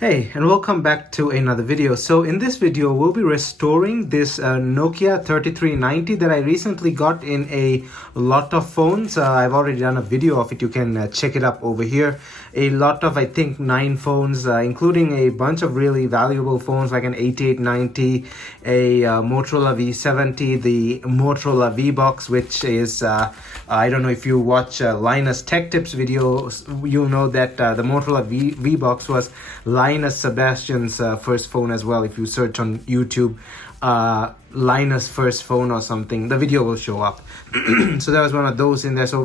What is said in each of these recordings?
Hey, and welcome back to another video. So in this video, we'll be restoring this Nokia 3390 that I recently got in a lot of phones. I've already done a video of it. You can check it up over here. A lot of, I think, 9 phones, including a bunch of really valuable phones like an 8890, a Motorola V70, the Motorola V-Box, which is, I don't know if you watch Linus Tech Tips videos, you'll know that the Motorola V-Box was Linus Sebastian's first phone as well. If you search on YouTube, Linus first phone or something, the video will show up. So there was one of those in there. So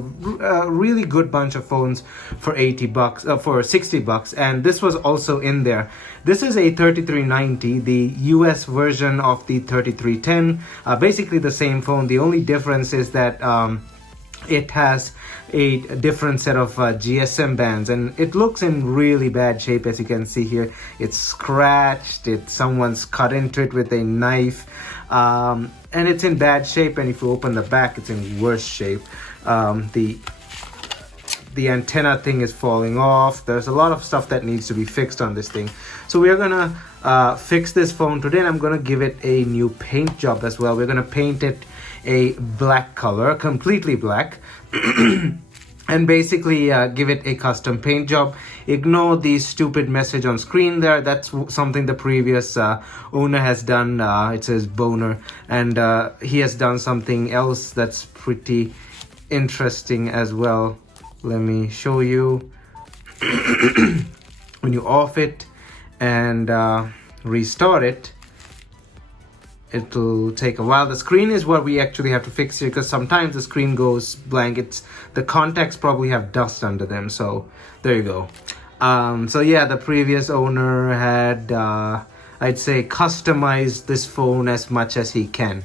really good bunch of phones for 80 bucks, for 60 bucks. And this was also in there. This is a 3390, the US version of the 3310. Basically the same phone. The only difference is that it has a different set of GSM bands, and it looks in really bad shape. As you can see here, it's scratched, someone's cut into it with a knife, and it's in bad shape. And if you open the back, it's in worse shape. The antenna thing is falling off. There's a lot of stuff that needs to be fixed on this thing. So we are gonna fix this phone today, and I'm gonna give it a new paint job as well. We're gonna paint it a black color, completely black, and basically give it a custom paint job. Ignore the stupid message on screen there. That's something the previous owner has done. It says boner, and he has done something else that's pretty interesting as well. Let me show you. When you off it and restart it, it'll take a while. The screen is what we actually have to fix here, because sometimes the screen goes blank. The contacts probably have dust under them. So there you go. So yeah, the previous owner had I'd say customized this phone as much as he can.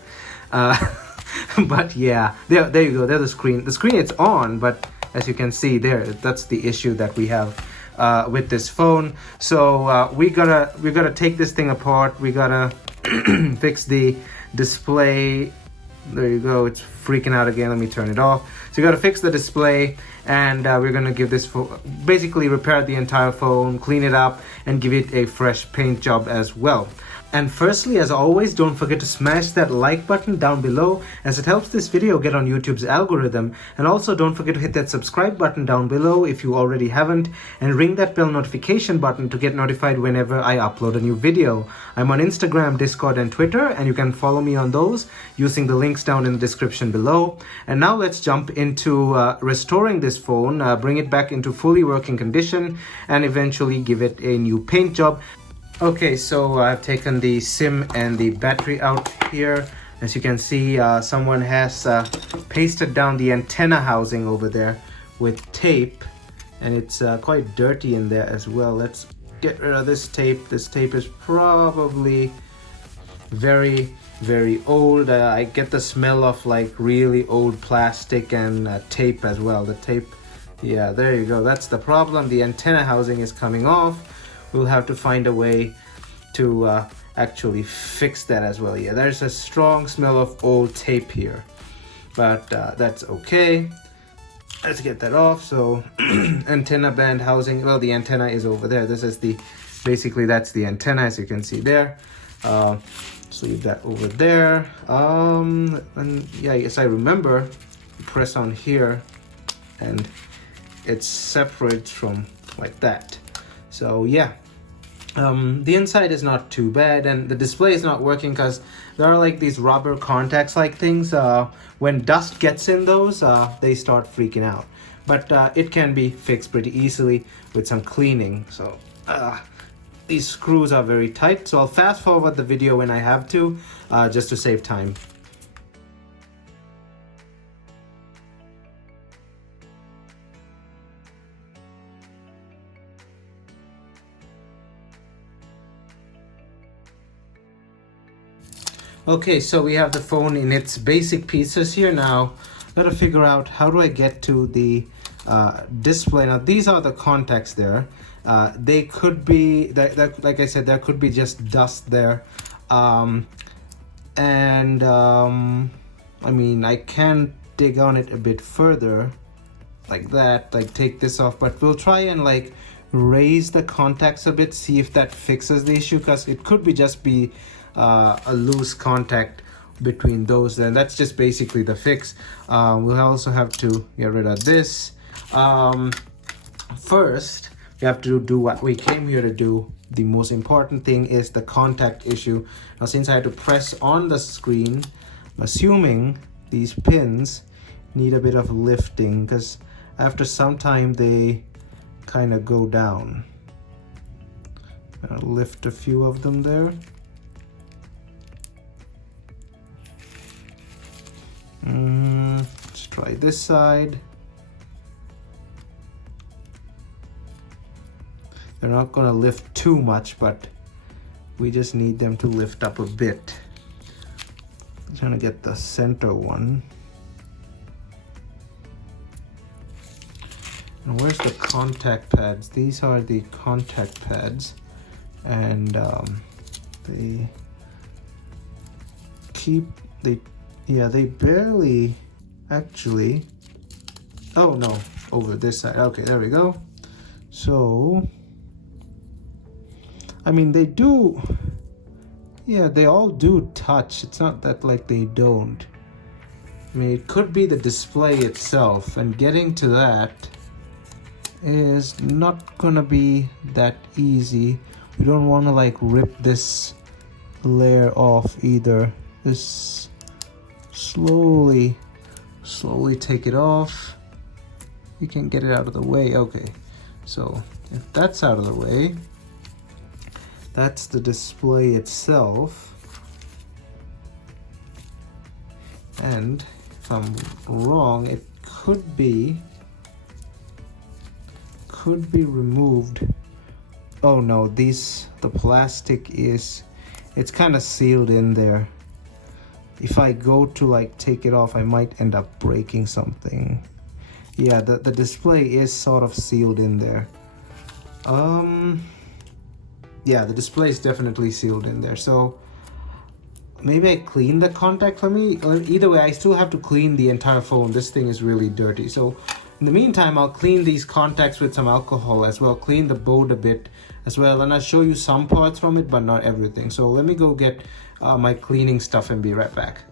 But yeah, there you go. There's the screen. The screen, it's on, but as you can see there, that's the issue that we have with this phone. So we gotta take this thing apart. We gotta fix the display. There you go, it's freaking out again. Let me turn it off. So you got to fix the display, and we're gonna give this phone, basically repair the entire phone, clean it up, and give it a fresh paint job as well. And firstly, as always, don't forget to smash that like button down below, as it helps this video get on YouTube's algorithm. And also don't forget to hit that subscribe button down below if you already haven't, and ring that bell notification button to get notified whenever I upload a new video. I'm on Instagram, Discord, and Twitter, and you can follow me on those using the links down in the description below. And now let's jump into restoring this phone, bring it back into fully working condition, and eventually give it a new paint job. Okay, so I've taken the SIM and the battery out here. As you can see, someone has pasted down the antenna housing over there with tape, and it's quite dirty in there as well. Let's get rid of this tape. This tape is probably very, very old. I get the smell of like really old plastic and tape as well. The tape, yeah, there you go. That's the problem. The antenna housing is coming off. We'll have to find a way to actually fix that as well. Yeah, there's a strong smell of old tape here, but that's okay. Let's get that off. So antenna band housing, well, the antenna is over there. This is basically that's the antenna, as you can see there. Just leave that over there. And yeah, yes, I remember, press on here and it separates from like that. So yeah, the inside is not too bad, and the display is not working because there are like these rubber contacts like things. When dust gets in those, they start freaking out. But it can be fixed pretty easily with some cleaning. So these screws are very tight, so I'll fast forward the video when I have to, just to save time. Okay, so we have the phone in its basic pieces here. Now, gotta figure out how do I get to the display. Now, these are the contacts there. They could be, like I said, there could be just dust there. I mean, I can dig on it a bit further, like that, like take this off, but we'll try and like raise the contacts a bit, see if that fixes the issue, because it could be just be a loose contact between those. Then that's just basically the fix. We'll also have to get rid of this. First, we have to do what we came here to do. The most important thing is the contact issue. Now, since I had to press on the screen, I'm assuming these pins need a bit of lifting, because after some time they kind of go down. I'll lift a few of them there. Let's try this side. They're not gonna lift too much, but we just need them to lift up a bit. I'm trying to get the center one. And where's the contact pads? These are the contact pads, and they barely actually. Oh no, over this side. Okay, there we go. So I mean, they do, yeah, they all do touch. It's not that like they don't. I mean, it could be the display itself, and getting to that is not gonna be that easy. We don't want to like rip this layer off either. Just slowly take it off. You can get it out of the way. Okay, so if that's out of the way, that's the display itself. And if I'm wrong, it could be removed. Oh no, the plastic is, it's kind of sealed in there. If I go to like take it off, I might end up breaking something. Yeah, the display is sort of sealed in there. Yeah, the display is definitely sealed in there. So maybe I clean the contact for me, or either way, I still have to clean the entire phone. This thing is really dirty. So in the meantime, I'll clean these contacts with some alcohol as well, clean the board a bit as well, and I'll show you some parts from it, but not everything. So let me go get my cleaning stuff and be right back.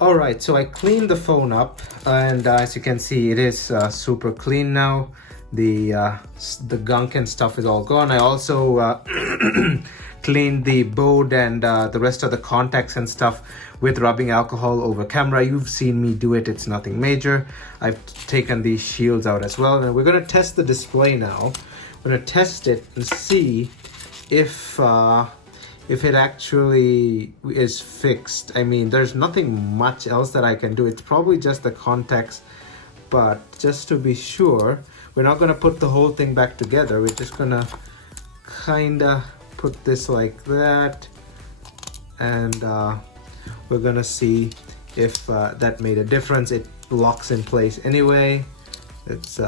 All right, so I cleaned the phone up, and as you can see, it is super clean now. The gunk and stuff is all gone. I also cleaned the board and the rest of the contacts and stuff with rubbing alcohol over camera. You've seen me do it. It's nothing major. I've taken these shields out as well, and we're going to test the display now. We're going to test it and see if it actually is fixed. I mean, there's nothing much else that I can do. It's probably just the contacts, but just to be sure, we're not going to put the whole thing back together. We're just going to kind of put this like that, and we're going to see if that made a difference. It locks in place anyway. Let's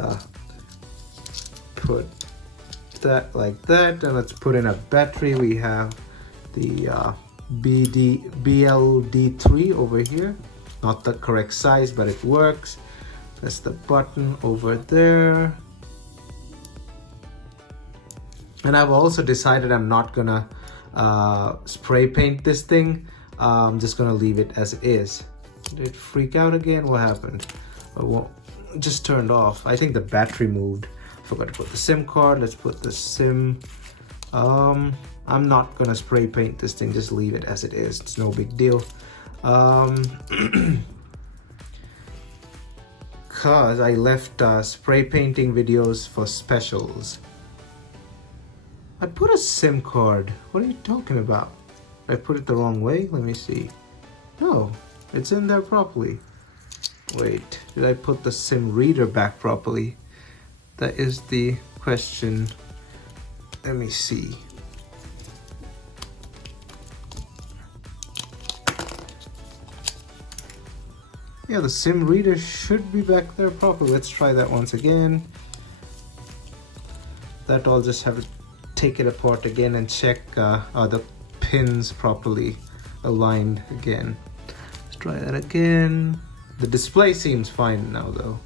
put that like that, and let's put in a battery. We have the BLD3 over here. Not the correct size, but it works. That's the button over there. And I've also decided I'm not gonna spray paint this thing. I'm just gonna leave it as it is. Did it freak out again? What happened? It just turned off. I think the battery moved. Forgot to put the SIM card. Let's put the SIM. I'm not gonna spray paint this thing. Just leave it as it is. It's no big deal. Cause I left spray painting videos for specials. I put a SIM card. What are you talking about? I put it the wrong way? Let me see. No, it's in there properly. Wait, did I put the SIM reader back properly? That is the question. Let me see. Yeah, the SIM reader should be back there properly. Let's try that once again. That I'll just have to take it apart again and check are the pins properly aligned again. Let's try that again. The display seems fine now though.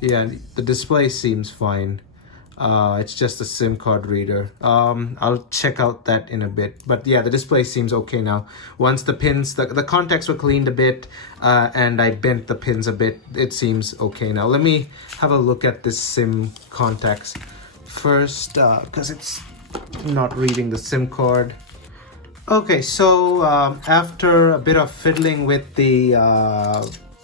Yeah, the display seems fine. It's just a SIM card reader. I'll check out that in a bit. But yeah, the display seems okay now. Once the pins, the contacts were cleaned a bit, and I bent the pins a bit, it seems okay now. Let me have a look at this SIM contacts first, because it's not reading the SIM card. Okay, so after a bit of fiddling with the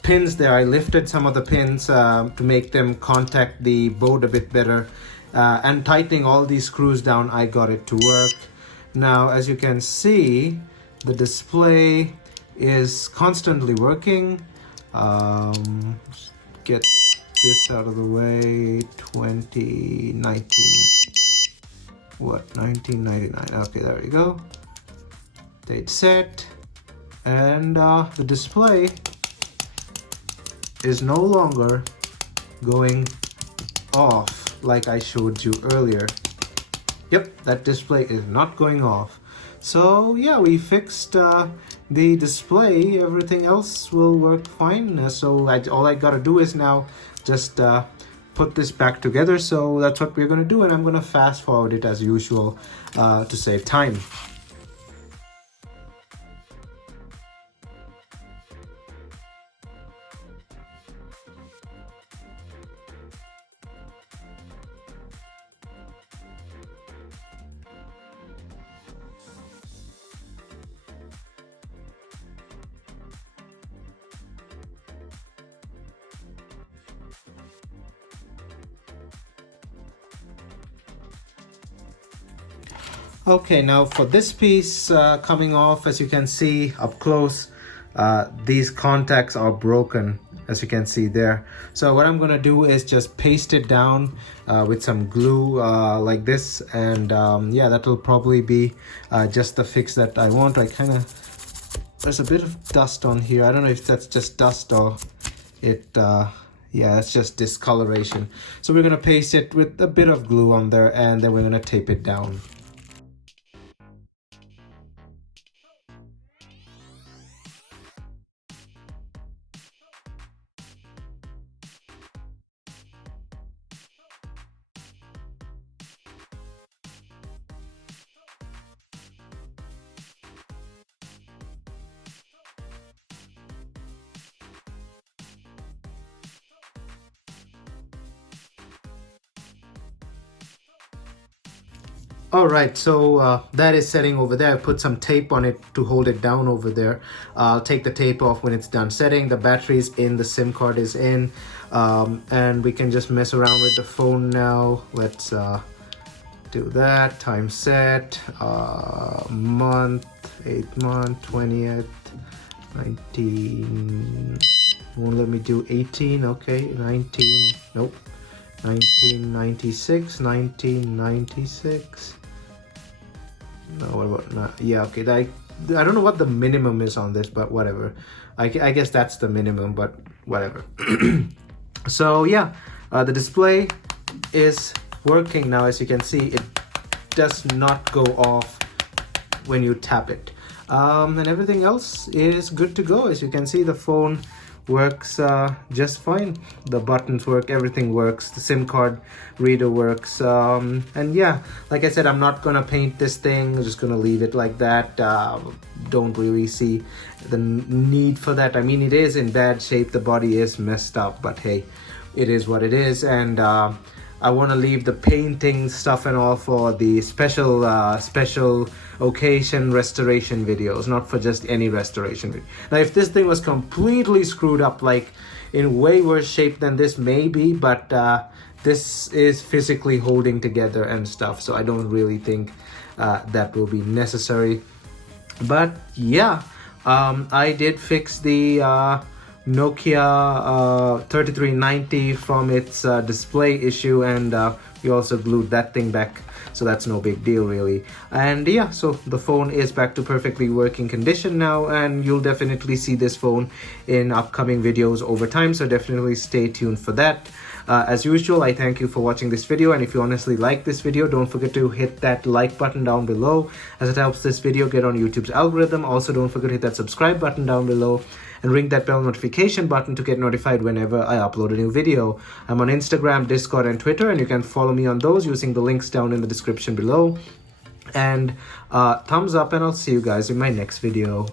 pins there, I lifted some of the pins to make them contact the board a bit better, and tightening all these screws down, I got it to work. Now, as you can see, the display is constantly working. Get this out of the way. 2019. What? 1999. Okay, there we go. Date set, and the display is no longer going off like I showed you earlier. Yep, that display is not going off. So yeah, we fixed the display. Everything else will work fine. So all I gotta do is now just put this back together. So that's what we're gonna do, and I'm gonna fast forward it as usual to save time. Okay, now for this piece coming off, as you can see up close, these contacts are broken, as you can see there. So what I'm gonna do is just paste it down with some glue like this, and yeah, that will probably be just the fix that I want. There's a bit of dust on here. I don't know if that's just dust or it yeah, it's just discoloration. So we're gonna paste it with a bit of glue on there, and then we're gonna tape it down. Alright, so that is setting over there. I put some tape on it to hold it down over there. I'll take the tape off when it's done setting. The battery's in, the SIM card is in, and we can just mess around with the phone now. Let's do that. Time set, month, 8th month, 20th, 19, won't let me do 18, okay, 19, nope, 1996, 1996. No, what about not? Yeah, okay. I don't know what the minimum is on this, but whatever. I guess that's the minimum, but whatever. So yeah, the display is working now. As you can see, it does not go off when you tap it, and everything else is good to go. As you can see, the phone works just fine. The buttons work, everything works, the SIM card reader works, and yeah, like I said, I'm not gonna paint this thing. I'm just gonna leave it like that. Don't really see the need for that. I mean, it is in bad shape, the body is messed up, but hey, it is what it is. And I want to leave the painting stuff and all for the special occasion restoration videos, not for just any restoration video. Now, if this thing was completely screwed up, like in way worse shape than this, maybe, but this is physically holding together and stuff, so I don't really think that will be necessary. But yeah, I did fix the Nokia 3390 from its display issue, and we also glued that thing back, so that's no big deal really. And yeah, so the phone is back to perfectly working condition now, and you'll definitely see this phone in upcoming videos over time, so definitely stay tuned for that. As usual, I thank you for watching this video, and if you honestly like this video, don't forget to hit that like button down below, as it helps this video get on YouTube's algorithm. Also, don't forget to hit that subscribe button down below, and ring that bell notification button to get notified whenever I upload a new video. I'm on Instagram, Discord, and Twitter, and you can follow me on those using the links down in the description below. And thumbs up, and I'll see you guys in my next video.